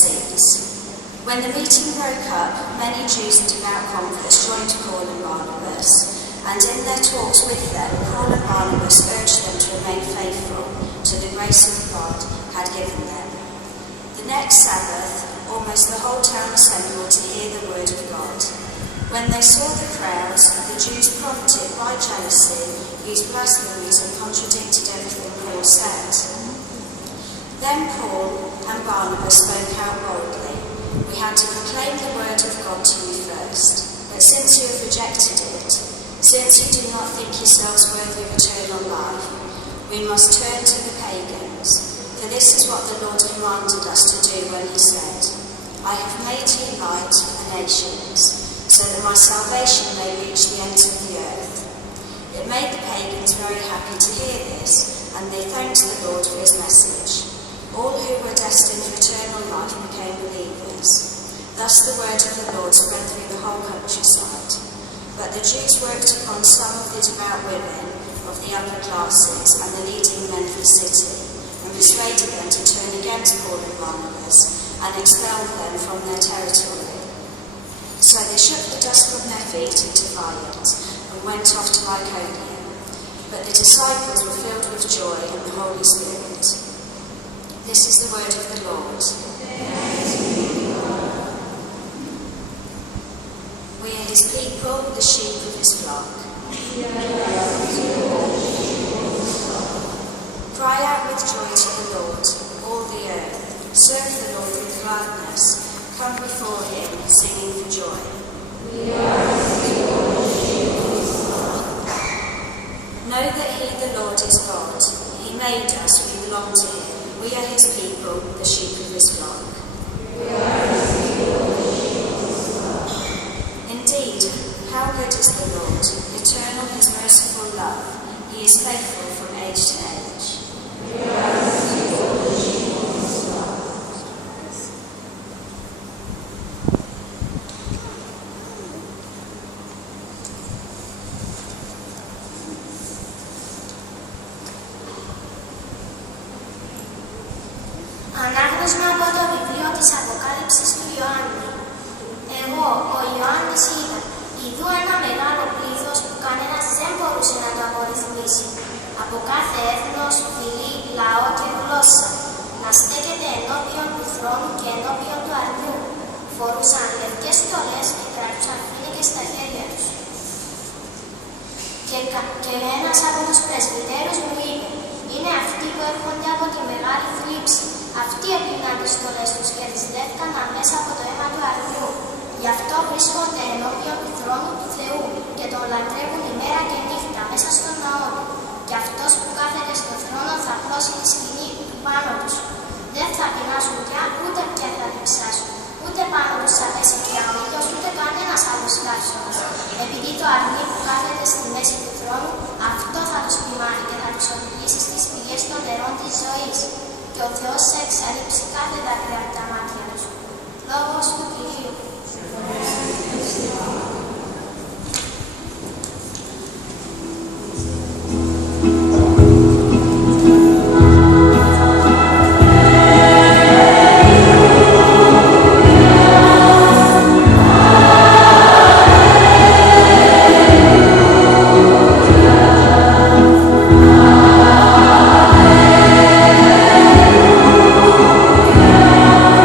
overseas. When the meeting broke up, many Jews and devout converts joined Paul and Barnabas, and in their talks with them, Paul and Barnabas urged them to remain faithful to the grace of God had given them. The next Sabbath, almost the whole town assembled to hear the word of God. When they saw the crowds, the Jews, prompted by jealousy, used blasphemies and contradicted everything Paul said. Then Paul and Barnabas spoke out boldly. We had to proclaim the word of God to you first, but since you have rejected it, since you do not think yourselves worthy of eternal life, we must turn to the pagans. For this is what the Lord commanded us to do when he said, I have made you light for the nations, so that my salvation may reach the ends of the earth. It made the pagans very happy to hear this, and they thanked the Lord for his message. All who were destined for eternal life became believers. Thus the word of the Lord spread through the whole countryside. But the Jews worked upon some of the devout women of the upper classes and the leading men of the city, and persuaded them to turn against Paul and Barnabas and expelled them from their territory. So they shook the dust from their feet in defiance and went off to Iconium. But the disciples were filled with joy in the Holy Spirit. This is the word of the Lord. We are his people, the sheep of his flock. Cry out with joy to the Lord, all the earth. Serve the Lord with gladness. Come before him, singing for joy. Know that he, the Lord, is God. He made us, we belong to him. We are his people, the sheep of his flock. Indeed, how good is the Lord, eternal his merciful love. He is faithful from age to age. Ανάγνωσμα από το βιβλίο της Αποκάλυψης του Ιωάννη. Εγώ, ο Ιωάννης, είδα, ιδού ένα μεγάλο πλήθος που κανένας δεν μπορούσε να το απορριθμίσει, από κάθε έθνος, φυλή, λαό και γλώσσα, να στέκεται ενώπιον του θρόνου και ενώπιον του αρνιού. Φορούσαν λευκές στολές και κρατούσαν φύλακες στα χέρια τους. Και ένας από τους πρεσβυτέρους μου είπε, είναι αυτοί που έρχονται από τη μεγάλη θλίψη. Αυτοί έπλυναν τις στολές τους και ριζδεύτηκαν μέσα από το αίμα του αρνιού. Γι' αυτό βρίσκονται ενώπιον του θρόνου του Θεού και τον λατρεύουν ημέρα και νύχτα μέσα στον ναό του.